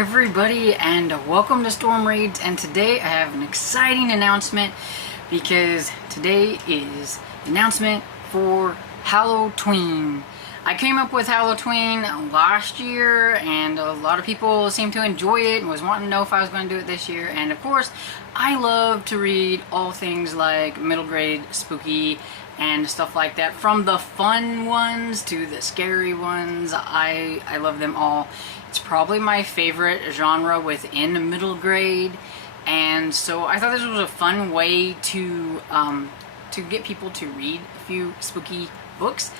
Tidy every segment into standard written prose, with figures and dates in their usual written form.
everybody, and welcome to Storm Raids. And today I have an exciting announcement because today is the announcement for Hallowtween. I came up with Hallowtween last year, and a lot of people seemed to enjoy it and was wanting to know if I was going to do it this year. And of course, I love to read all things like middle grade, spooky, and stuff like that. From the fun ones to the scary ones, I love them all. It's probably my favorite genre within middle grade, and so I thought this was a fun way to get people to read a few spooky books.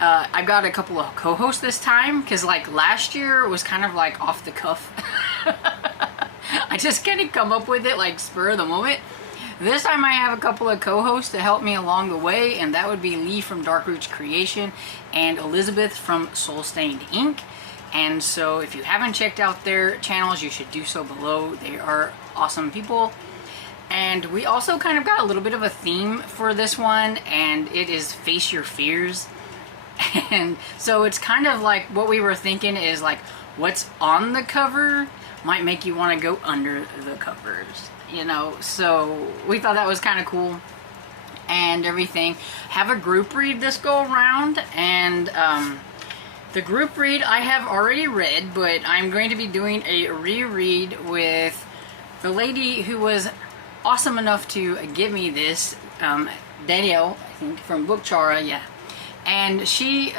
I got a couple of co-hosts this time because like last year was kind of like off the cuff. I just kind of come up with it like spur of the moment. This time I have a couple of co-hosts to help me along the way, and that would be Lee from Dark Roots Creation and Elizabeth from Soul Stained Ink. And so if you haven't checked out their channels, you should do so below. They are awesome people. And we also kind of got a little bit of a theme for this one, and it is Face Your Fears. And so it's kind of like what we were thinking is like what's on the cover might make you want to go under the covers, you know. So we thought that was kind of cool and everything. Have a group read this go around, and the group read I have already read, but I'm going to be doing a reread with the lady who was awesome enough to give me this, Danielle, I think, from Bookchara, yeah. And she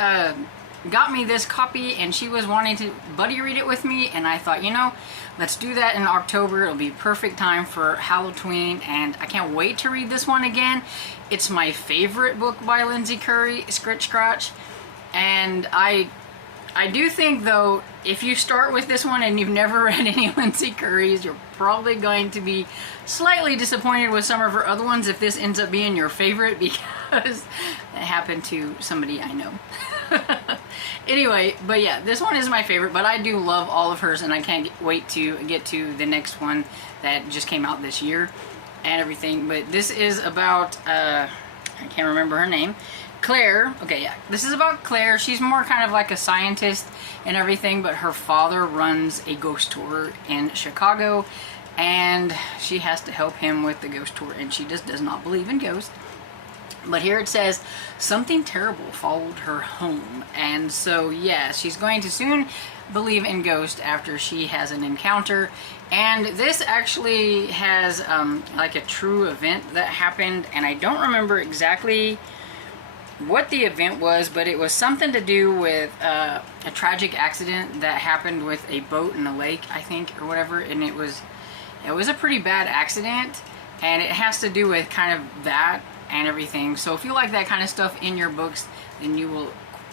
got me this copy, and she was wanting to buddy read it with me, and I thought, you know, let's do that in October. It'll be perfect time for Hallowtween, and I can't wait to read this one again. It's my favorite book by Lindsay Curry, Scritch Scratch, and I do think, though, if you start with this one and you've never read any Lindsay Curry's, you're probably going to be slightly disappointed with some of her other ones if this ends up being your favorite, because that happened to somebody I know. Anyway, but yeah, this one is my favorite, but I do love all of hers, and I can't wait to get to the next one that just came out this year and everything. But this is about, I can't remember her name. Claire, okay, yeah, this is about Claire. She's more kind of like a scientist and everything, but her father runs a ghost tour in Chicago, and she has to help him with the ghost tour, and she just does not believe in ghosts. But here it says, something terrible followed her home, and so yeah, she's going to soon believe in ghosts after she has an encounter. And this actually has like a true event that happened, and I don't remember exactly what the event was, but it was something to do with a tragic accident that happened with a boat in a lake, I think, or whatever. And it was a pretty bad accident, and it has to do with kind of that and everything. So if you like that kind of stuff in your books, then you will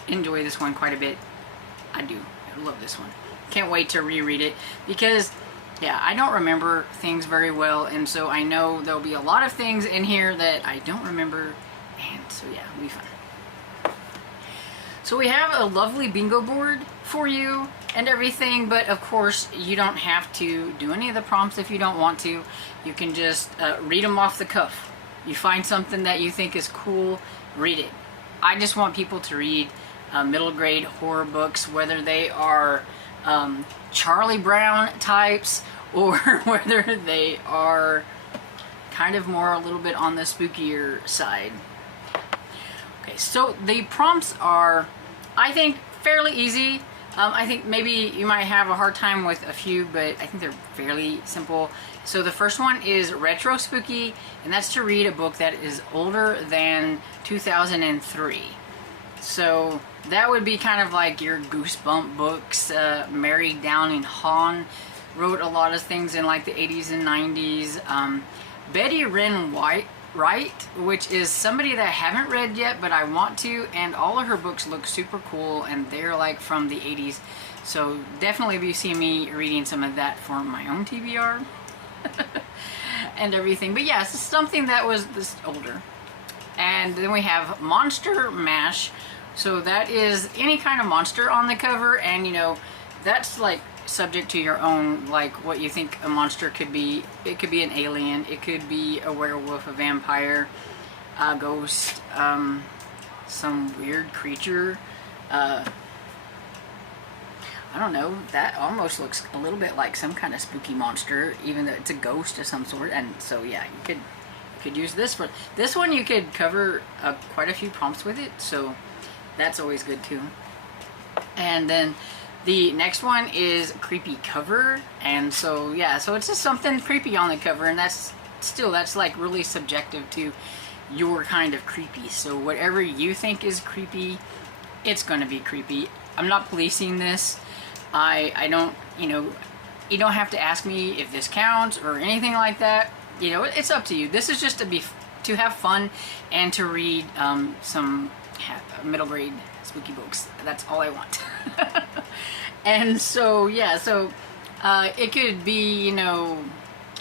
enjoy this one quite a bit. I do. I love this one. Can't wait to reread it because, yeah, I don't remember things very well, and so I know there'll be a lot of things in here that I don't remember, and so yeah, it'll be fun. So we have a lovely bingo board for you and everything, but of course you don't have to do any of the prompts if you don't want to. You can just read them off the cuff. You find something that you think is cool, read it. I just want people to read middle grade horror books, whether they are Charlie Brown types or whether they are kind of more a little bit on the spookier side. Okay, so the prompts are, I think, fairly easy. I think maybe you might have a hard time with a few, but I think they're fairly simple. So the first one is retro spooky, and that's to read a book that is older than 2003. So that would be kind of like your Goosebump books. Mary Downing Hahn wrote a lot of things in like the 80s and 90s. Betty Wren Wright, which is somebody that I haven't read yet, but I want to, and all of her books look super cool, and they're like from the 80s, so definitely if you see me reading some of that for my own TBR and everything. But yeah, it's something that was this older. And then we have Monster Mash, so that is any kind of monster on the cover, and you know, that's like subject to your own, like what you think a monster could be. It could be an alien, it could be a werewolf, a vampire, a ghost, some weird creature. I don't know, that almost looks a little bit like some kind of spooky monster, even though it's a ghost of some sort. And so yeah, you could use this for this one. You could cover quite a few prompts with it, so that's always good too. And then the next one is creepy cover, and so yeah, so it's just something creepy on the cover, and that's like really subjective to your kind of creepy. So whatever you think is creepy, it's going to be creepy. I'm not policing this. I don't, you don't have to ask me if this counts or anything like that. It's up to you. This is just to have fun and to read some middle grade spooky books. That's all I want. And so yeah, so it could be,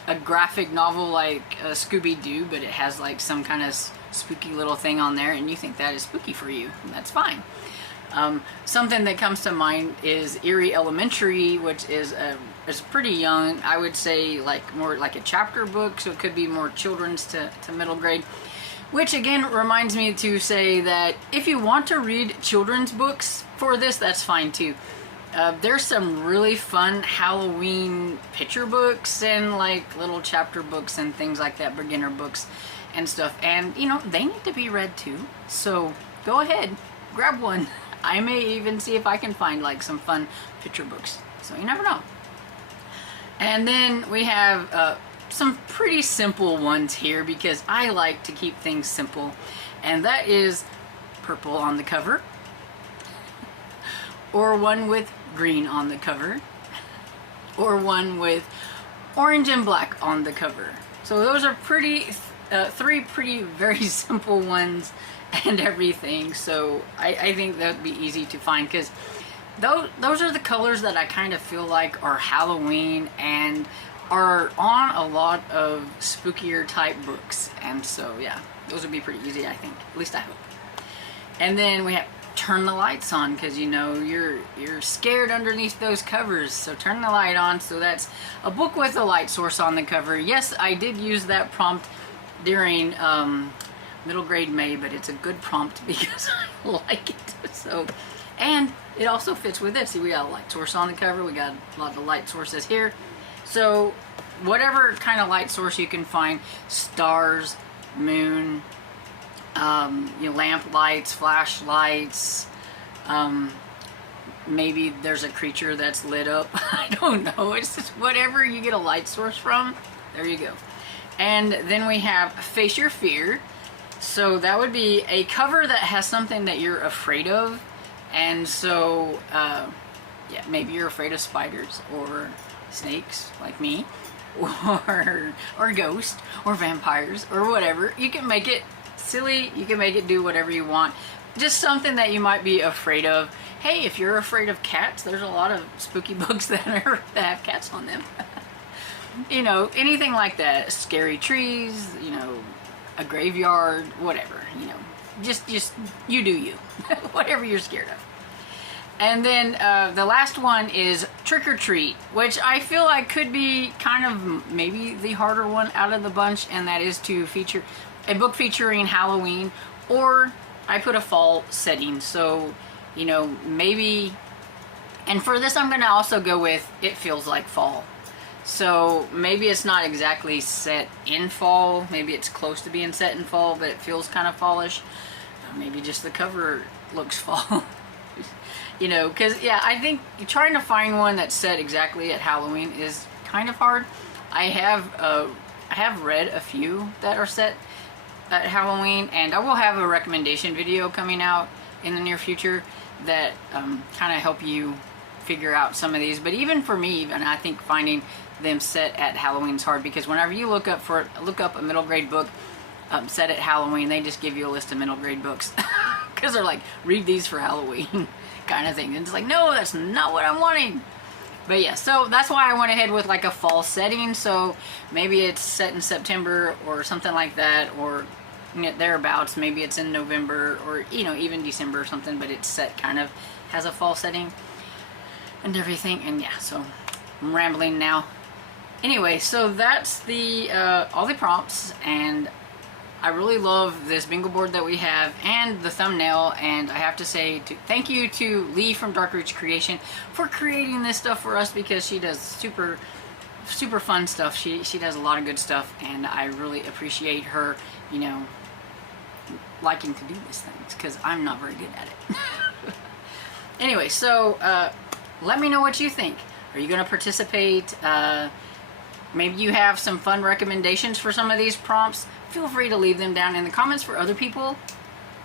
a graphic novel like Scooby-Doo, but it has like some kind of spooky little thing on there, and you think that is spooky for you, and that's fine. Something that comes to mind is Eerie Elementary, which is pretty young. I would say like more like a chapter book, so it could be more children's to middle grade. Which again reminds me to say that if you want to read children's books for this, that's fine too. There's some really fun Halloween picture books and like little chapter books and things like that, beginner books and stuff. And they need to be read too. So go ahead, grab one. I may even see if I can find like some fun picture books. So you never know. And then we have some pretty simple ones here because I like to keep things simple. And that is purple on the cover, or one with green on the cover, or one with orange and black on the cover. So those are three pretty very simple ones and everything. So I think that would be easy to find because those are the colors that I kind of feel like are Halloween and are on a lot of spookier type books. And so yeah, those would be pretty easy, I think. At least I hope. And then we have turn the lights on, because you're scared underneath those covers, so turn the light on. So that's a book with a light source on the cover. Yes, I did use that prompt during middle grade May, but it's a good prompt because I like it. So, and it also fits with it. See, we got a light source on the cover, we got a lot of light sources here. So whatever kind of light source you can find, stars, moon, lamp lights, flashlights, maybe there's a creature that's lit up. I don't know. It's just whatever you get a light source from, there you go. And then we have Face Your Fear. So that would be a cover that has something that you're afraid of. And so, yeah, maybe you're afraid of spiders or snakes like me, or ghosts or vampires or whatever. You can make it silly, you can make it do whatever you want. Just something that you might be afraid of. Hey, if you're afraid of cats, there's a lot of spooky books that have cats on them. Anything like that. Scary trees, a graveyard, whatever, just you do you. Whatever you're scared of. And then the last one is Trick or Treat, which I feel like could be kind of maybe the harder one out of the bunch, and that is to feature a book featuring Halloween, or I put a fall setting. So, maybe, and for this I'm going to also go with It Feels Like Fall. So maybe it's not exactly set in fall, maybe it's close to being set in fall, but it feels kind of fallish. Maybe just the cover looks fall. Because yeah, I think trying to find one that's set exactly at Halloween is kind of hard. I have read a few that are set at Halloween, and I will have a recommendation video coming out in the near future that kind of help you figure out some of these. But even for me, even I think finding them set at Halloween is hard, because whenever you look up a middle grade book set at Halloween, they just give you a list of middle grade books because they're like, read these for Halloween kind of thing. And it's like, no, that's not what I'm wanting. But yeah, so that's why I went ahead with like a fall setting. So maybe it's set in September or something like that, or thereabouts. Maybe it's in November or even December or something, but it's set kind of has a fall setting and everything. And yeah, so I'm rambling now. Anyway, so that's the all the prompts, and I really love this bingo board that we have and the thumbnail, and I have to say thank you to Lee from Dark Roots Creation for creating this stuff for us, because she does super fun stuff. She does a lot of good stuff, and I really appreciate her, you know, liking to do these things, because I'm not very good at it. Anyway, so let me know what you think. Are you going to participate? Maybe you have some fun recommendations for some of these prompts. Feel free to leave them down in the comments for other people,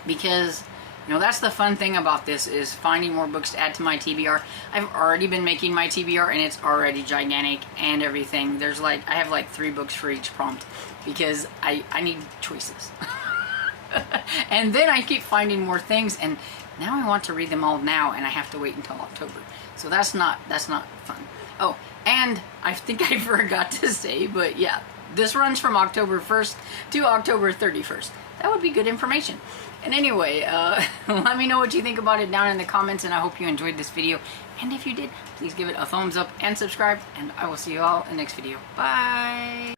because, you know, that's the fun thing about this, is finding more books to add to my TBR. I've already been making my TBR, and it's already gigantic and everything. There's like, I have like 3 books for each prompt, because I need choices. And then I keep finding more things, and now I want to read them all now, and I have to wait until October. So that's not fun. Oh, and I think I forgot to say, but yeah, this runs from October 1st to October 31st. That would be good information. And anyway, let me know what you think about it down in the comments, and I hope you enjoyed this video. And if you did, please give it a thumbs up and subscribe, and I will see you all in the next video. Bye!